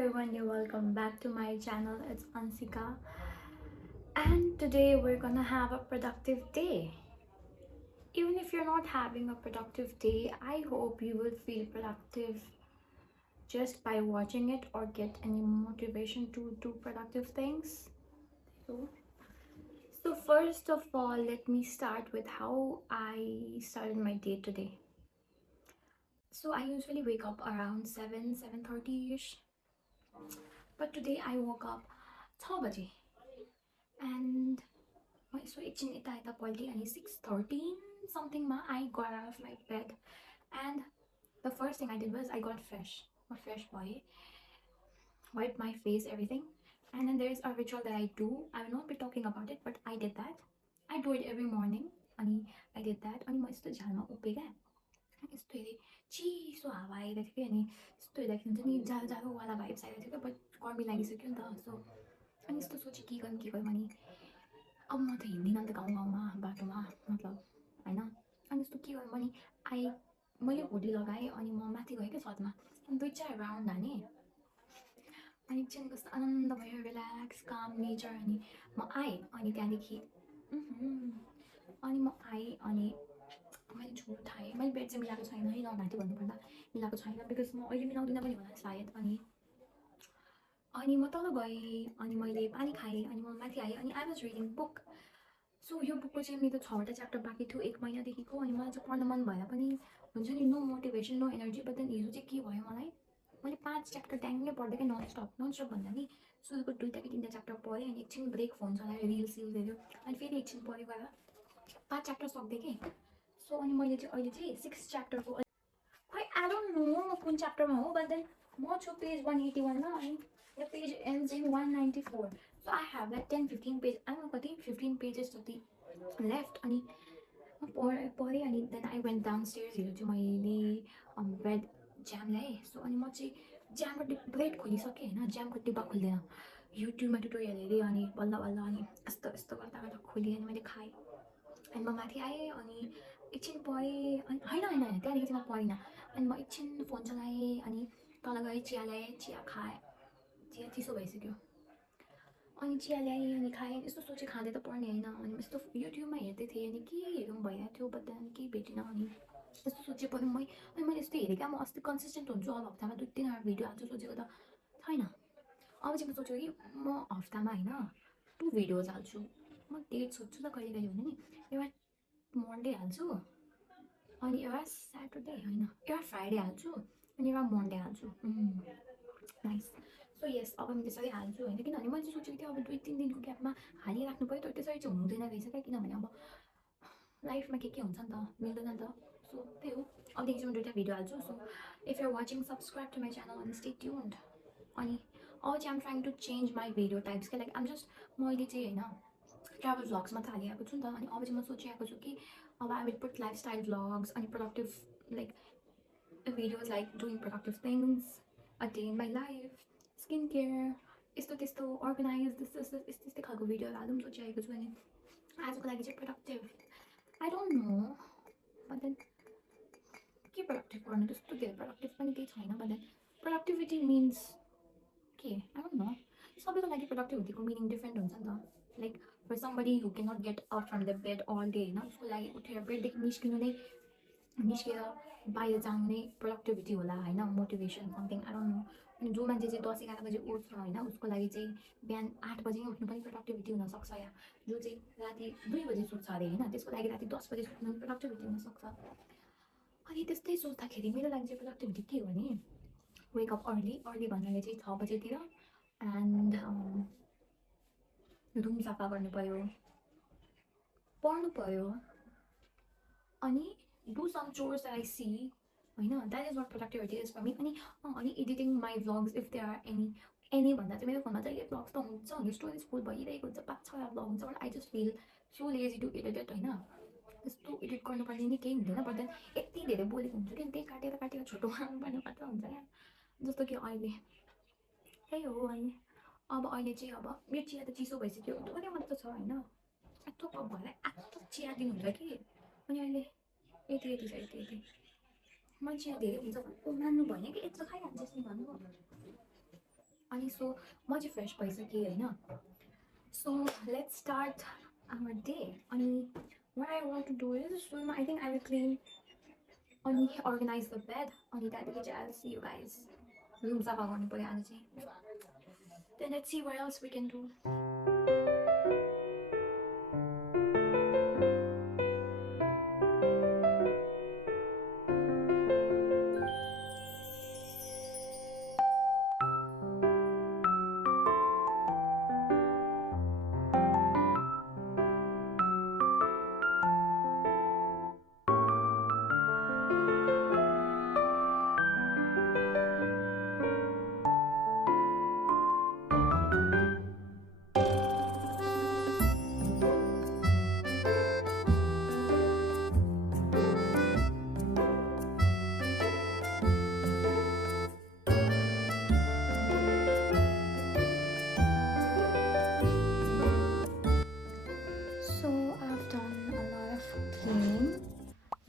everyone, you're welcome back to my channel. It's Itsanshika, and today we're gonna have a productive day. Even if you're not having a productive day, I hope you will feel productive just by watching it or get any motivation to do productive things. So, so first of all, let me start with how I started my day today. So I usually wake up around 7:30 ish, but today I woke up 6 बजे and so एकछिन यता यता पल्टेँ अनि 6:13 somethingमा I got out of my bed and the first thing I did was I got fresh. म fresh भएँ, wiped my face, everything, and then there is a ritual that I do. I will not be talking about it, but I did that. I do it every morning. अनि I did that. अनि म यस्तो झ्यालमा उभिएँ क्या, यस्तो हेरेँ, चिसो हावा आइरहेको थियो कि, अनि यस्तो हेर्दाखेरि हुन्छ नि जाडो जाडोवाला भाइब्स आइरहेको थियो क्या, बट गर्मी लागिसक्यो नि त. सो अनि यस्तो सोचेँ के गरौँ अनि अब म त हिँड्दिनँ नि त गाउँ गाउँमा बाटोमा, मतलब होइन. अनि यस्तो के गरौँ भने मैले हुडी लगाएँ अनि म माथि गएँ क्या छतमा, अनि 2-4 राउन्ड हानेँ. अनि एकछिन कस्तो आनन्द भयो, रिल्याक्स काम नेचर. अनि म आएँ अनि त्यहाँदेखि अनि म आएँ अनि मैले झोल खाएँ. मैले बेड चाहिँ मिलाएको छैन है, नघाँटी भन्नुपर्दा मिलाएको छैन, बिकज म अहिले मिलाउँदिनँ पनि होला सायद. अनि म तल गएँ अनि मैले पानी खाएँ अनि म माथि आएँ अनि आई वाज रिडिङ बुक. सो यो बुकको चाहिँ मेरो 6वटा च्याप्टर बाँकी थियो 1 महिनादेखिको. अनि मलाई चाहिँ पढ्न मन भएर पनि हुन्छ नि, no motivation no energy. But then हिजो चाहिँ के भयो, मैले 5 च्याप्टर ट्याङ्गै पढ्दै क्या, नन स्टप भन्दा नि सुरुको 2टा कि 3टा च्याप्टर पढेँ अनि एकछिन ब्रेक फोन चलाएर रिल्स हेऱ्यो अनि फेरि एकछिन पढ्यो गएर 5 च्याप्टर सक्दै कि. सो अनि मैले चाहिँ अहिले चाहिँ 6 च्याप्टरको खोइ आई डोन्ट नो म कुन च्याप्टरमा हो, बट देन म छु पेज 181मा अनि the page ends in 194. So I have like 10-15 pages. I don't know, 15 pages जति left. अनि पढेँ अनि then I went downstairs. हिजो चाहिँ मैले ब्रेड ज्याम ल्याएँ. सो अनि म चाहिँ ज्यामको ब्रेड खोलिसकेँ होइन, ज्यामको डिब्बा खुल्दैन. युट्युबमा ट्युटोरियल हेरेँ अनि बल्ल बल्ल अनि यस्तो गर्दा गर्दा खोलेँ अनि मैले खाएँ. अनि म माथि आएँ अनि एकछिन पढेँ अनि होइन त्यहाँदेखि चाहिँ म पढिनँ. अनि म एकछिन फोन चलाएँ अनि तल गएँ, चिया ल्याएँ, चिया खाएँ. चिया चिसो भइसक्यो अनि चिया ल्याएँ अनि खाएँ. यस्तो सोचेँ खाँदै त पढ्ने होइन, अनि यस्तो युट्युबमा हेर्दै थिएँ अनि के हेरौँ भइरहेको थियो, बट देन केही भेटिनँ. अनि यस्तो सोचेपछि अनि मैले यस्तो हेरेँ क्या, म अस्ति कन्सिस्टेन्ट हुन्छु, अब हप्तामा 2-3 भिडियो हाल्छु सोचेको त छैन. अब चाहिँ म सोचेको कि म हप्तामा होइन 2 भिडियोज हाल्छु. म डेट सोध्छु त कहिले कहिले हुने नि, एउटा मन्डे हाल्छु अनि एउटा स्याटरडे होइन एउटा फ्राइडे हाल्छु अनि एउटा मन्डे हाल्छु. नाइस. सो यस, अब म त्यसरी हाल्छु होइन, किनभने मैले चाहिँ सोचेको थिएँ अब 2-3 दिनको ग्यापमा हालिराख्नु पऱ्यो तर त्यसरी चाहिँ हुँदैन रहेछ क्या, किनभने अब लाइफमा के हुन्छ नि त, मिल्दैन नि त. सो त्यही हो, अबदेखि चाहिँ म 2टा भिडियो हाल्छु. So if you're watching subscribe to my channel अनि स्टे ट्युन्ड. अनि अब चाहिँ I'm trying to change my video types क्या, लाइक आम जस्ट मैले चाहिँ होइन ट्राभल भ्लग्स मात्र हालिरहेको छु नि त. अनि अब चाहिँ म सोचिरहेको छु कि अब I will put lifestyle vlogs अनि productive like videos like doing productive things, a day in my life, skin care, यस्तो त्यस्तो अर्गनाइज यस्तै खालको भिडियोहरू हालौँ सोचिरहेको छु. अनि आजको लागि चाहिँ productive I don't know, but then के प्रोडक्टिभ गर्नु, त्यस्तो धेरै प्रोडक्टिभ पनि केही छैन. बट देन प्रोडक्टिभिटी मिन्स के आई डोन्ट नो. सबैको लागि प्रोडक्टिभिटीको मिनिङ डिफ्रेन्ट हुन्छ नि त. Like for somebody who can not get up from the bed Al day होइन, उसको लागि उठेर बेडदेखि निस्केर बाहिर जानु नै प्रोडक्टिभिटी होला होइन, motivation something I don't no. अनि जो मान्छे चाहिँ 10-11 बजी उठ्छ होइन, उसको लागि चाहिँ बिहान 8 बजी नै उठ्नु पनि प्रोडक्टिभिटी हुनसक्छ. या जो चाहिँ राति 2 बजी सुत्छ अरे होइन, त्यसको लागि राति 10 बजी सुत्नु पनि प्रोडक्टिभिटी हुनसक्छ. अनि त्यस्तै सोच्दाखेरि मेरो लागि चाहिँ प्रोडक्टिभिटी के हो भने वेकअप अर्ली भन्नाले चाहिँ 6 बजेतिर एन्ड रुम सफा गर्नु पऱ्यो, पढ्नु पऱ्यो, अनि do some chores I see होइन, that is what productivity is for me. अनि editing my vlogs if they are any भन्दा चाहिँ मेरो फोनमा जहिले भ्लग्स त हुन्छ, स्टोरेज फुल भइरहेको हुन्छ, 5-6 भ्लग हुन्छ, but I just feel so lazy to edit it होइन. त्यस्तो एडिट गर्नुपर्ने नि केही हुँदैन, बट देन यति धेरै बोलेको हुन्छ कि त्यही काटेर छोटो गर्नुपर्ने मात्र हुन्छ क्या. जस्तो कि अहिले त्यही हो. अनि अब अहिले चाहिँ अब मेरो चिया त चिसो भइसक्यो, थोरै मात्र छ होइन, यत्रो कप भएर यत्रो चिया दिनुहुन्छ कि. अनि अहिले यति छ यति मान्छे धेरै हुन्छ मान्नु भएन कि यत्रो खाइहाल्छस् नि भन्नु. so much fresh paisake haina. So let's start our day. Ani what I want to do is I think I will clean अनि organize the bed. अनि त्यहाँदेखि चाहिँ I'll see you guys. Room सफा गर्नु पर्यो आज चाहिँ. Then let's see what else we can do.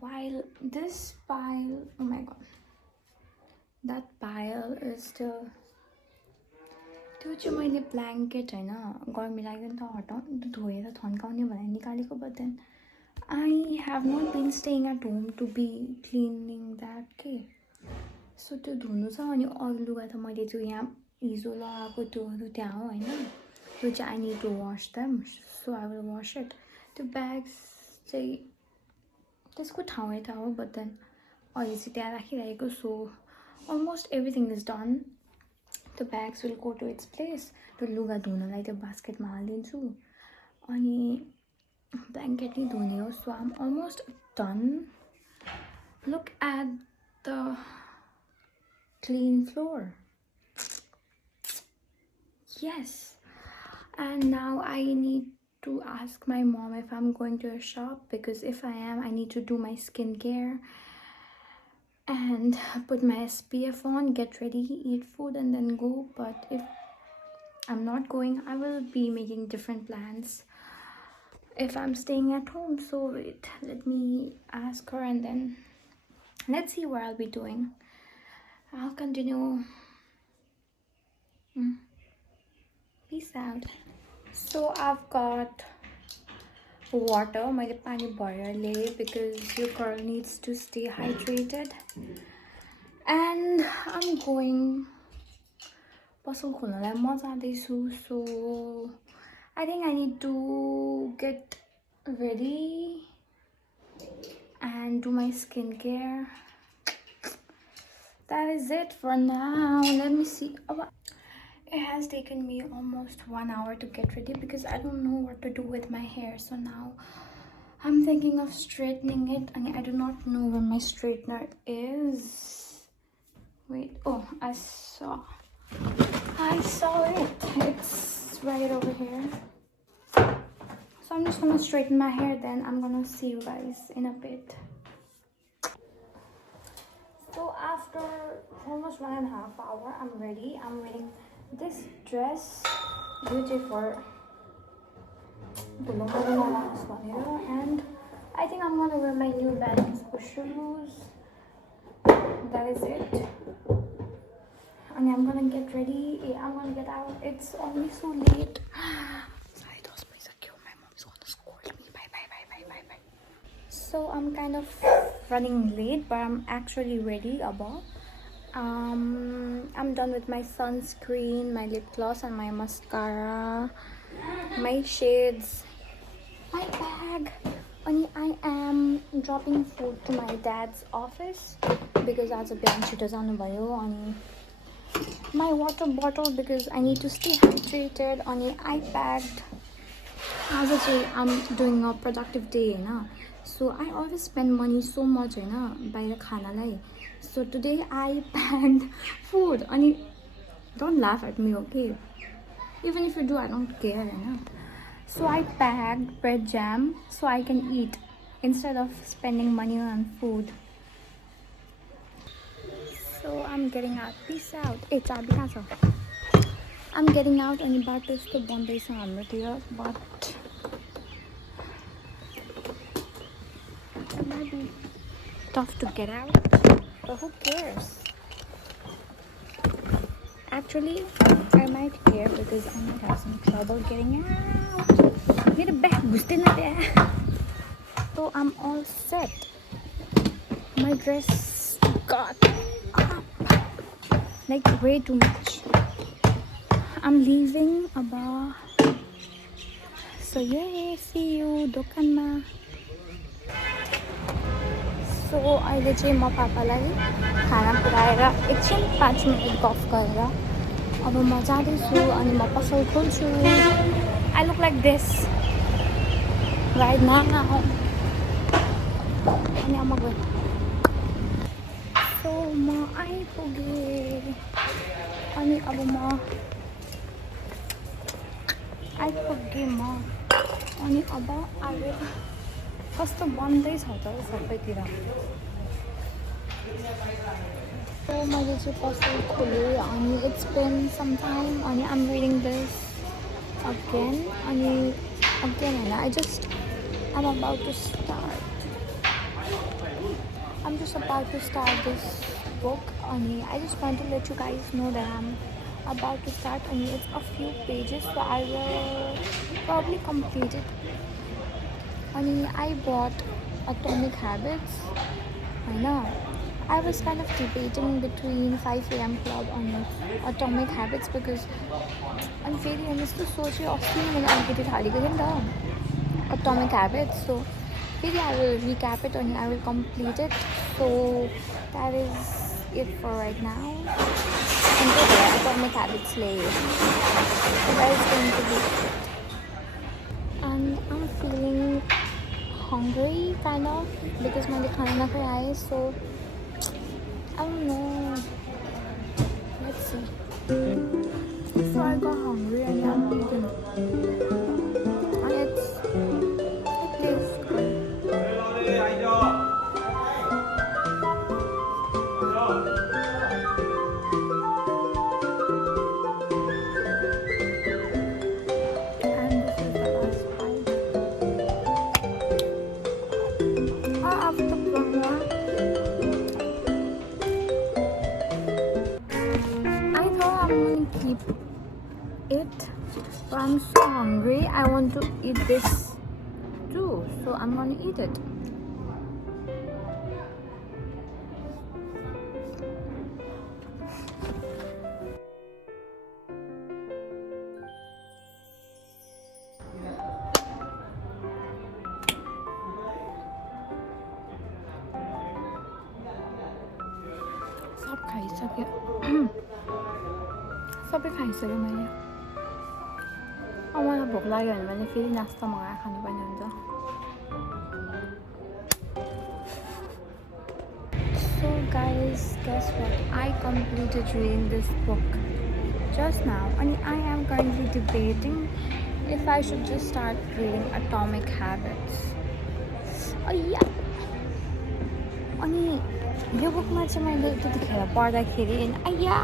While this pile, oh my god, that pile is still. त्यो चाहिँ मैले ब्ल्याङ्केट होइन गर्मी लाग्यो नि त हटाउनु धोएर थन्काउने भनेर निकालेको but then I have not been staying at home to be cleaning that के सो त्यो धुनु छ अनि अरू लुगा त मैले त्यो यहाँ हिजो लगाएको त्योहरू त्यहाँ हो होइन त्यो चाहिँ I need to wash them so I will wash it त्यो ब्याग्स चाहिँ त्यसको ठाउँ यता हो बट देन अहिले चाहिँ त्यहाँ राखिरहेको so almost everything is done The bags will go to its place. त्यो लुगा धुनलाई त्यो बास्केटमा हालिदिन्छु अनि ब्ल्याङ्केट नै धुने हो सो आम almost done look at the clean floor yes and now I need to ask my mom if I'm going to a shop because if I am I need to do my skincare and put my SPF on, get ready, eat food and then go. But if I'm not going, I will be making different plans if I'm staying at home. So wait, let me ask her and then let's see what I'll be doing. I'll continue. Peace out. So I've got water मैले पानी भरेर ल्याएँ because your girl needs to stay hydrated and I'm going पसल खोल्नलाई म जाँदैछु so I think I need to get ready and do my skincare. That is it for now. Let me see. It has taken me almost 1 hour to get ready because I don't know what to do with my hair. So now I'm thinking of straightening it and I do not know where my straightener is. Wait, oh, I saw it. It's right over here. So I'm just gonna straighten my hair then I'm gonna see you guys in a bit. So after almost 1.5 hours, I'm ready. I'm wearing this dress beautiful and I think I'm gonna wear my New Balance shoes. That is it and I'm gonna get ready. I'm gonna get out. It's already so late. Sorry, those please are cute. My mom is gonna scold me. Bye. So I'm kind of running late but I'm actually ready about. I'm done with my sunscreen, my lip gloss and my mascara, my shades, my bag. And I am dropping food to my dad's office because as a bihan chito janu bhayo ani my water bottle because I need to stay hydrated. And I packed as I'm doing a productive day na. So I always spend money so much bahira khana lai. So today I packed food. And don't laugh at me, okay? Even if you do, I don't care. So I packed bread jam so I can eat instead of spending money on food. So I'm getting out. Peace out. Hey, I'm getting out and about to the Bombay here, but it might be tough to get out. But who cares? Actually, I might care because I might have some trouble getting out. Need a bag, gusto na there. So I'm all set. My dress got up like way too much. I'm leaving about. So yeah, see you दोकानमा. So अहिले चाहिँ म पापालाई खाना पुऱ्याएर एकछिन 5 minute गफ गरेर अब म जाँदैछु अनि म पसल खोल्छु. I look like this right now. अनि अब म गएँ. So म आइपुगेँ अनि अब म आइपुगेँ म अनि अब अहिले कस्तो बन्दै छ त सबैतिर. So मैले चाहिँ पसल खोलेँ अनि it's been some time अनि I'm reading this again अनि again होइन I'm about to start. I'm just about to start this book and I just want to let you guys know that I'm about to start and it's a few pages so I will probably complete it. And I bought Atomic Habits. I know. I was kind of debating between 5 a.m. Club and Atomic Habits because I'm very honest to social often Atomic Habits. So maybe I will recap it and I will complete it. So that is it for right now. And Atomic Habits slave. So that is going to be it. And I'm feeling hungry kind of because my khana na kaya so I don't know. Let's see. So I got hungry and I'm eating. And it tastes good. And this is the last bite. After Bangla, I thought I'm going to keep it, but I'm so hungry. I want to eat this too, so I'm going to eat it. सब खाइसक्यो. सबै खाइसक्यो मैले. अब मलाई भोक लाग्यो भने मैले फेरि नास्ता मगाएर खानुपर्ने हुन्छ. So guys, guess what? I completed reading this book just now and I am currently debating if I should just start reading Atomic Habits. Oh yeah. अनि यो बुकमा चाहिँ मैले त्यतिखेर पढ्दाखेरि आइया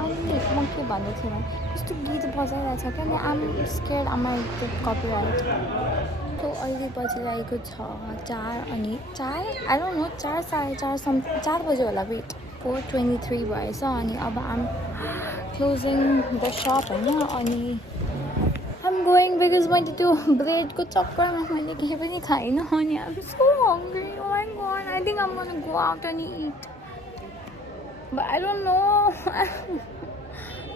अनि म के भन्दै थिएँ भने यस्तो गीत बजाइरहेछ क्या अनि आम स्केयर्ड आम कपिराइट. सो अहिले बजिरहेको छ 4 अनि 4 आई डोन्ट नो 4 4:30 4 बजे होला. वेट 4:23 भएछ अनि अब आम क्लोजिङ द सप होइन अनि I'm going because मैले त्यो ब्रेडको चक्करमा मैले केही पनि खाइनँ अनि I'm so hungry. Oh my god, I think I'm gonna go out and eat. But I don't know.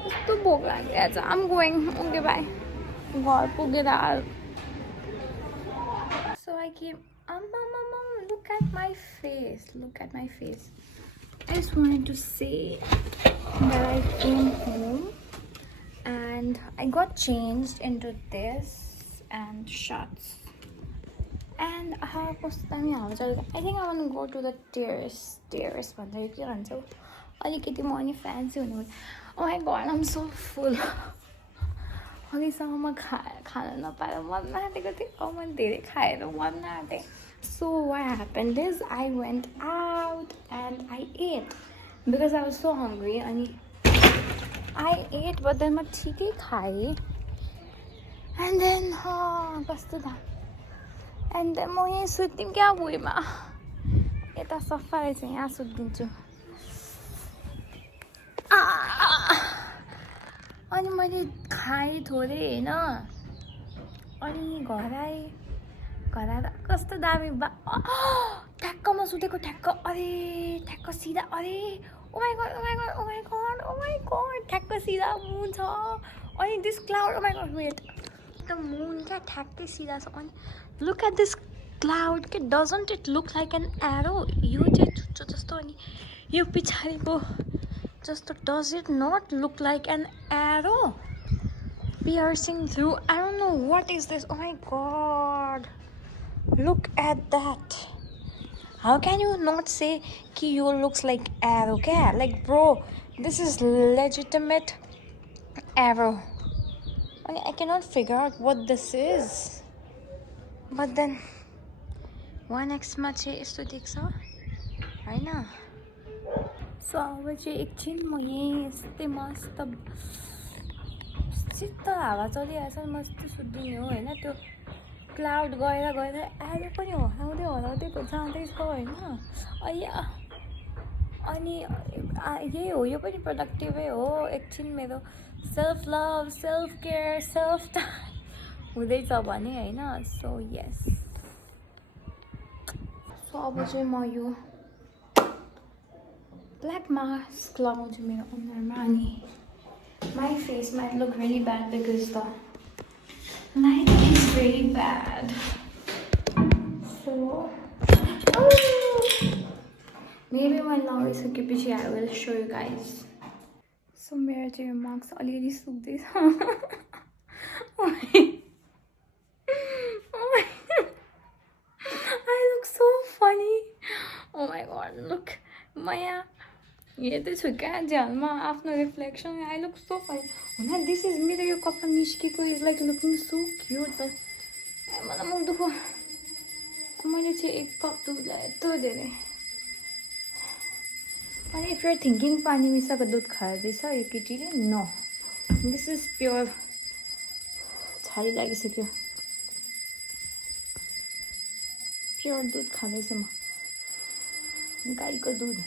यस्तो भोक लागिरहेछ. I'm going. Okay, bye. घर पुगेर So I came. Mom, look at my face. Look at my face. I just wanted to say that I came home. And I got changed into this and shorts. And I think I want to go to the terrace. But there you can so alikiti mo ani fancy one. Oh my god, I'm so full. Hagi sama khana na para man na ate ko oh man dere khaera man na ate. So what happened is I went out and I ate because I was so hungry and I ate, but then I chicken khai, and then basta da, and then mo ye sutim kya bhui ma, eta safari se ya sudin chu. अनि मैले खाएँ थोरै होइन अनि घर आएँ आएर कस्तो दामी ठ्याक्कमा सुतेको ठ्याक्क अरे ठ्याक्क सिधा अरे ओ माई गॉड ठ्याक्क सिधा मुन छ अनि this cloud oh my God wait the moon क्या ठ्याक्कै सिधा छ अनि लुक एट दिस क्लाउड के doesn't it look like an arrow यो चाहिँ चुच्चो जस्तो अनि यो पछाडिको जस्तो does it not look like an arrow piercing through I don't know what is this oh my god look at that how can you not say ki you looks like arrow okay like bro this is legitimate arrow I cannot figure out what this is but then 1x ma चाहिँ यस्तो देख्छ हैन सो अब चाहिँ एकछिन म यही यस्तै मस्त शीतल हावा चलिरहेछ मस्त सुत्दिने हो होइन त्यो क्लाउड गएर एरो पनि हराउँदै जाँदैछ होइन अय्या अनि यही हो यो पनि प्रोडक्टिभै हो एकछिन मेरो सेल्फ लभ सेल्फ केयर सेल्फ टाइम हुँदैछ भने होइन सो यस सो अब चाहिँ म यो ब्ल्याक मास्क लगाउँछु मेरो अनुहारमा अनि my face might look really bad because the lighting is very bad. So, maybe when now is a kipichi, I will show you guys. So, my marks are really sukde. Oh my! I look so funny. Oh my god! Look, Maya. ये त छु क्या झ्यालमा आफ्नो reflection I look so fine होइन this is मेरो यो कपाल निस्केको is like looking so cute but मलाई मुख दुःख मैले चाहिँ एक कप दुध ल्याएँ यत्रो धेरै अनि इफ युआर थिङ्किङ पानी मिसाएको दुध खाँदैछ यो केटीले नो दिस इज प्योर छाली लागिसक्यो प्योर दुध खाँदैछु म गाईको दुध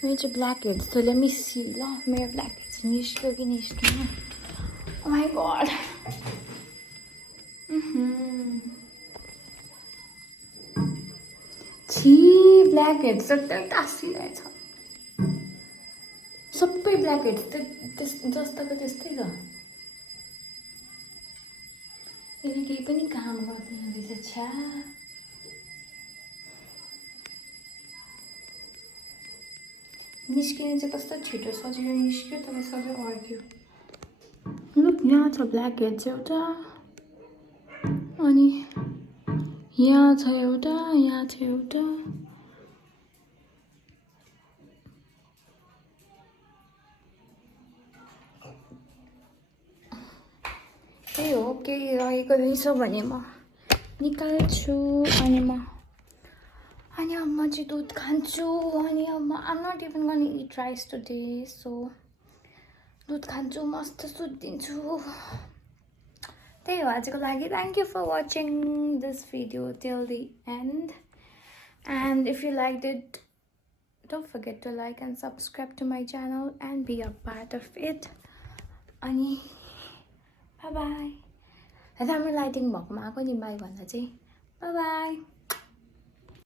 Major blackheads. So let me see. Mere blackheads. Nishko ki nishko. Oh my god. Gee, blackheads. So tasty right. Sabai blackheads. This just the this thing. Ele kehi pani kaam garदैन रहेछ छ्या निस्किने चाहिँ कस्तो छिटो सजिलो निस्क्यो तर सबै अर्क्यो लुक यहाँ छ ब्ल्याक हेड चाहिँ एउटा अनि यहाँ छ एउटा त्यही हो केही रहेको रहेछ भने म निकाल्छु अनि अब म चाहिँ दुध खान्छु अनि अब म I'm not even gonna eat rice today so दुध खान्छु मस्त सुत्दिन्छु त्यही हो आजको लागि thank you for watching this video till the end and if you like it don't forget to like and subscribe to my channel and be a part of it अनि bye bye राम्रो lighting भएकोमा आएको नि by भन्दा चाहिँ by by